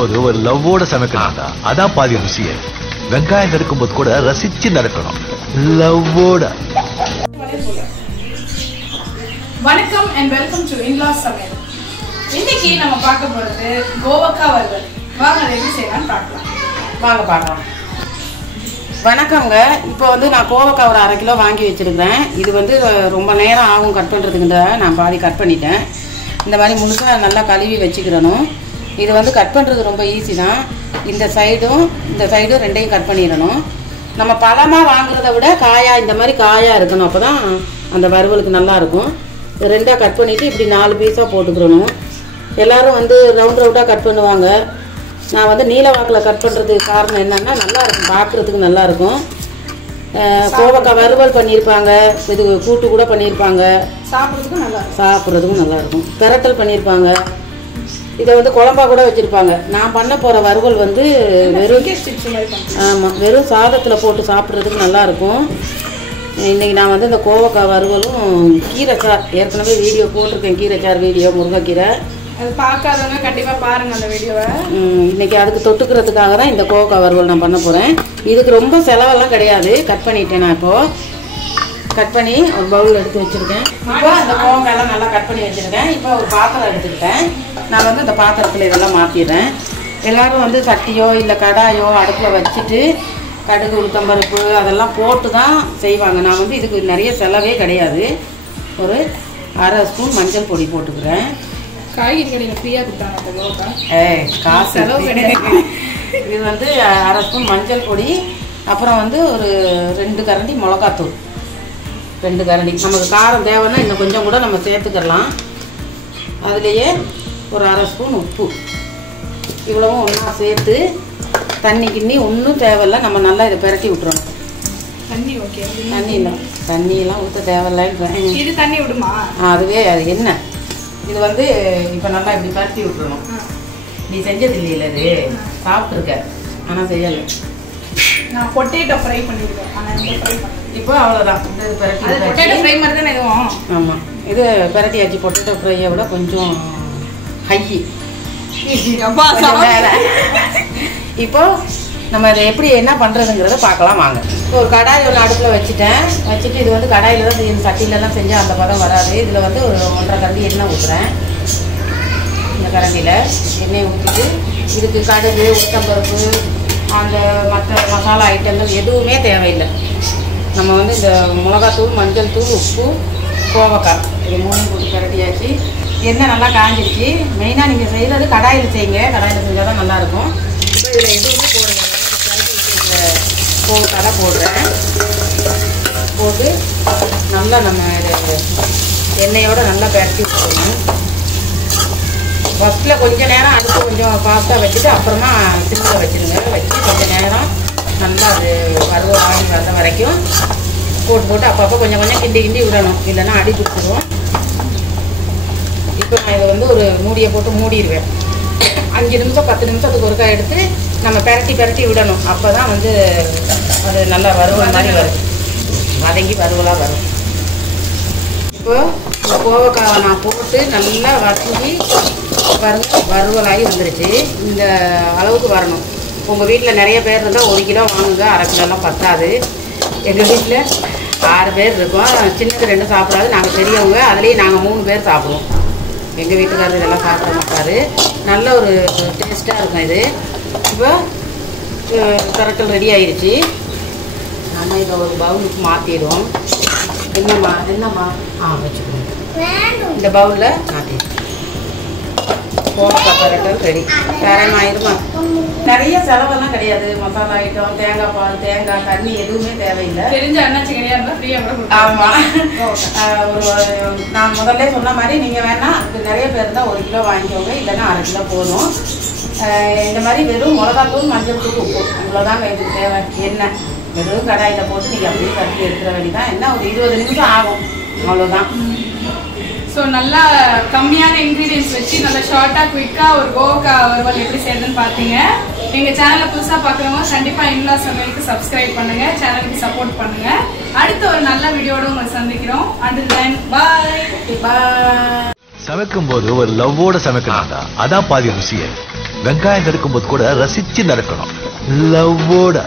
போது ஒரு லவ்வோட சமைக்கலாம்டா. அதான் பாதி ருசியே. வெங்காயம் நறுக்கும் போது கூட ரசிச்சு நறுக்கணும். லவ்வோட. வணக்கம் அண்ட் வெல்கம் டு இன்லாஸ் சமையல். இன்னைக்கு நம்ம பார்க்க போறது கோவக்காய் வறுவல். வாங்க எப்படி செய்யலாம்னு பார்க்கலாம். வாங்க பார்க்கலாம். வணக்கங்க. இப்போ வந்து நான் கோவக்காய் ஒரு 1/2 கிலோ வாங்கி வச்சிருக்கிறேன். இது வந்து ரொம்ப நேரம் ஆகும் கட் பண்ணுறதுக்குன்ற நான் பாதி கட் பண்ணிட்டேன். இந்த மாதிரி முழுசாக நல்லா கழுவி வச்சுக்கிறணும். இது வந்து கட் பண்ணுறது ரொம்ப ஈஸி தான். இந்த சைடும் ரெண்டையும் கட் பண்ணிடணும். நம்ம பழமாக வாங்குறத விட காயாக இந்த மாதிரி காயாக இருக்கணும். அப்போ தான் அந்த வறுவலுக்கு நல்லாயிருக்கும். இது ரெண்டாக கட் பண்ணிவிட்டு இப்படி 4 பீஸாக போட்டுக்கிறணும். எல்லோரும் வந்து ரவுண்டாக கட் பண்ணுவாங்க. நான் வந்து நீல வாக்கில் கட் பண்ணுறதுக்கு காரணம் என்னென்னா நல்லாயிருக்கும், பார்க்குறதுக்கு நல்லாயிருக்கும். கோவக்காய் வறுவல் பண்ணியிருப்பாங்க, இது கூட்டு கூட பண்ணியிருப்பாங்க, சாப்பிட்றதுக்கும் நல்லாயிருக்கும். பெரட்டல் பண்ணியிருப்பாங்க, இதை வந்து குழம்பா கூட வச்சுருப்பாங்க. நான் பண்ண போகிற வறுவல் வந்து வெறும் சாதத்தில் போட்டு சாப்பிட்றதுக்கு நல்லாயிருக்கும். இன்றைக்கி நான் வந்து இந்த கோவக்காய் வறுவலும் கீரைச்சார், ஏற்கனவே வீடியோ போட்டிருக்கேன், கீரைச்சார் வீடியோ, முருங்கைக்கீரை. அது பார்க்காதவங்க கண்டிப்பாக பாருங்கள் அந்த வீடியோவை. இன்றைக்கி அதுக்கு தொட்டுக்கிறதுக்காக தான் இந்த கோவக்காய் வறுவல் நான் பண்ண போகிறேன். இதுக்கு ரொம்ப செலவெல்லாம் கிடையாது. கட் பண்ணிட்டேன். நான் இப்போது கட் பண்ணி ஒரு பவுல் எடுத்து வச்சுருக்கேன். இப்போ அந்த கோவக்காயெல்லாம் நல்லா கட் பண்ணி வச்சுருக்கேன். இப்போ ஒரு பாத்திரம் எடுத்துக்கிட்டேன். நான் வந்து இந்த பாத்திரத்தில் இதெல்லாம் மாற்றிடுறேன். எல்லோரும் வந்து சட்டியோ இல்லை கடாயோ அடுப்பில் வச்சுட்டு கடுகு உளுத்தம்பருப்பு அதெல்லாம் போட்டு தான் செய்வாங்க. நான் வந்து இதுக்கு நிறைய செலவே கிடையாது. ஒரு 1/2 ஸ்பூன் மஞ்சள் பொடி போட்டுக்கிறேன். காய்கறி கடையில் ஃப்ரீயாக கொடுத்தாங்க. காசு செலவு கிடையாது. இது வந்து 1/2 ஸ்பூன் மஞ்சள் பொடி, அப்புறம் வந்து ஒரு 2 கரண்டி மிளகாத்தூள், 2 கரண்டி. நமக்கு காரம் தேவைன்னா இன்னும் கொஞ்சம் கூட நம்ம சேர்த்துக்கலாம். அதுலேயே ஒரு 1/2 ஸ்பூன் உப்பு. இவ்வளவும் ஒன்றா சேர்த்து தண்ணி கிண்ணி ஒன்றும் தேவையில்லை. நம்ம நல்லா இதை பிரட்டி விட்டுறணும். தண்ணி ஓகே, தண்ணி இல்லை, தண்ணியெல்லாம் ஊற்ற தேவையில்லைன்னு. இது தண்ணி விடுமா? அதுவே அது என்ன, இது வந்து இப்போ நல்லா இப்படி பருத்தி விட்டுறணும். நீ செஞ்சது இல்லையில, இது சாப்பிட்ருக்க ஆனால் செய்யலை. நான் பொட்டேட்டோ ஃப்ரை பண்ணியிருக்கேன், ஆனால் இப்போ அவ்வளோதான். இது பொட்டேட்டோ ஃப்ரை மாதிரி தானே இதுவும்? ஆமாம், இது பிரட்டியாச்சு. பொட்டேட்டோ ஃப்ரையை விட கொஞ்சம் ஹை. இப்போ நம்ம இதை எப்படி என்ன பண்ணுறதுங்கிறத பார்க்கலாம் வாங்க. ஒரு கடாய் ஒன்று அடுப்பில் வச்சுட்டு இது வந்து கடாயில் தான் செய்யணும், சட்டியிலலாம் செஞ்சால் அந்த பதம் வராது. இதில் வந்து ஒரு 1.5 கரண்டி எண்ணெய் ஊற்றுறேன். இந்த கரண்டியில் எண்ணெய் ஊற்றிட்டு இதுக்கு கடுகு உளுத்தம்பருப்பு அந்த மற்ற மசாலா ஐட்டங்கள் எதுவுமே தேவையில்லை. நம்ம வந்து இந்த மிளகாத்தூள், மஞ்சள் தூள், உப்பு, கோவக்காய் இது 3 போட்டு கரண்டியாச்சு. எண்ணெய் நல்லா காஞ்சிருச்சு. மெயினாக நீங்கள் செய்கிறது கடாயில் செய்யுங்க, கடாயில் செஞ்சால் தான் நல்லாயிருக்கும். இப்போ இதில் எதுவுமே போடுங்க, கோவக்காய் போடுறேன். போட்டு நல்லா நம்ம எண்ணெயோடு நல்லா பரட்டி விட்டுக்கணும். ஃபஸ்ட்டில் கொஞ்சம் நேரம் அடுப்பு கொஞ்சம் ஃபாஸ்ட்டாக வச்சுட்டு அப்புறமா சிம்மில் வச்சுருங்க. வச்சு கொஞ்சம் நேரம் நல்லா அது வறுவல் ஆகி வந்த வரைக்கும் போட்டு அப்பப்போ கொஞ்சம் கிண்டி விடணும், இல்லைன்னா அடி பிடிச்சிடுவோம். இப்போ நான் இதை வந்து ஒரு மூடியை போட்டு மூடிடுவேன். 5 நிமிஷம் 10 நிமிஷத்துக்கு ஒருக்கா எடுத்து நம்ம பரட்டி விடணும். அப்போ தான் வந்து அது நல்லா வறுவல் மாதிரி வரும், வதங்கி வறுவலாக வரும். இப்போது இந்த கோவக்காவை நான் போட்டு நல்லா வதங்கி வறுவலாகி வந்துருச்சு. இந்த அளவுக்கு வரணும். உங்கள் வீட்டில் நிறைய பேர் இருந்தால் 1 கிலோ வாங்குங்க, 1/2 கிலோலாம் பத்தாது. எங்கள் வீட்டில் 6 பேர் இருக்கோம். சின்னது 2 சாப்பிடாது, நாங்கள் பெரியவங்க. அதுலேயே நாங்கள் 3 பேர் சாப்பிடுவோம். எங்கள் வீட்டுக்காரர் இதெல்லாம் சாப்பிட மாட்டார். நல்ல ஒரு டேஸ்ட்டாக இருக்கும் இது. இப்போ கரெக்டாக ரெடி ஆயிடுச்சு. நம்ம இதை ஒரு பவுலுக்கு மாற்றிடுவோம். என்னம்மா வச்சுக்கணும். இந்த பவுலில் மாற்றிடுவோம். கோவக்காய் பரட்டல் ரெடி. வேறமா ஆயிருமா? நிறைய செலவெல்லாம் கிடையாது. மசாலா ஐட்டம், தேங்காய் பால், தேங்காய் தண்ணி எதுவுமே தேவையில்லை. தெரிஞ்ச அண்ணாச்சி கிடையாது, ஃப்ரீயாக. ஆமாம், நான் முதல்ல சொன்ன மாதிரி நீங்கள் வேணால் அதுக்கு நிறைய பேர் இருந்தால் 1 கிலோ வாங்கிக்கோங்க, இல்லைன்னா 1/2 கிலோ போதும். இந்த மாதிரி வெறும் மிளகாத்தூள், மஞ்சள் தூள், உப்பு இவ்வளோதாங்க இதுக்கு தேவை. எண்ணெய் வெறும் கடாயில் போட்டு நீங்கள் அப்படியே கட்டி எடுத்துட வேண்டியதான். என்ன ஒரு 20 நிமிஷம் ஆகும், அவ்வளோதான். ஸோ நல்லா கம்மியான இன்க்ரீடியன்ஸ் வச்சு நல்லா ஷார்ட்டாக குயிக்காக ஒரு கோவக்காய் வறுவல் எப்படி செய்யறதுன்னு பார்த்தீங்க. எங்கள் சேனலை புதுசாக பார்க்குறவங்க கண்டிப்பாக இன்லாஸ் சமையலுக்கு சப்ஸ்கிரைப் பண்ணுங்கள், சேனலுக்கு சப்போர்ட் பண்ணுங்கள். அடுத்த ஒரு நல்ல வீடியோட உங்களை சந்திக்கிறோம். அண்டில் தென் பாய். சமைக்கும் போது ஒரு லவ்வோட சமைக்கலாம்டா. அதான் பாதி ருசியே. வெங்காயம் நறுக்கும் போது கூட ரசிச்சு நறுக்கணும். லவ்வோட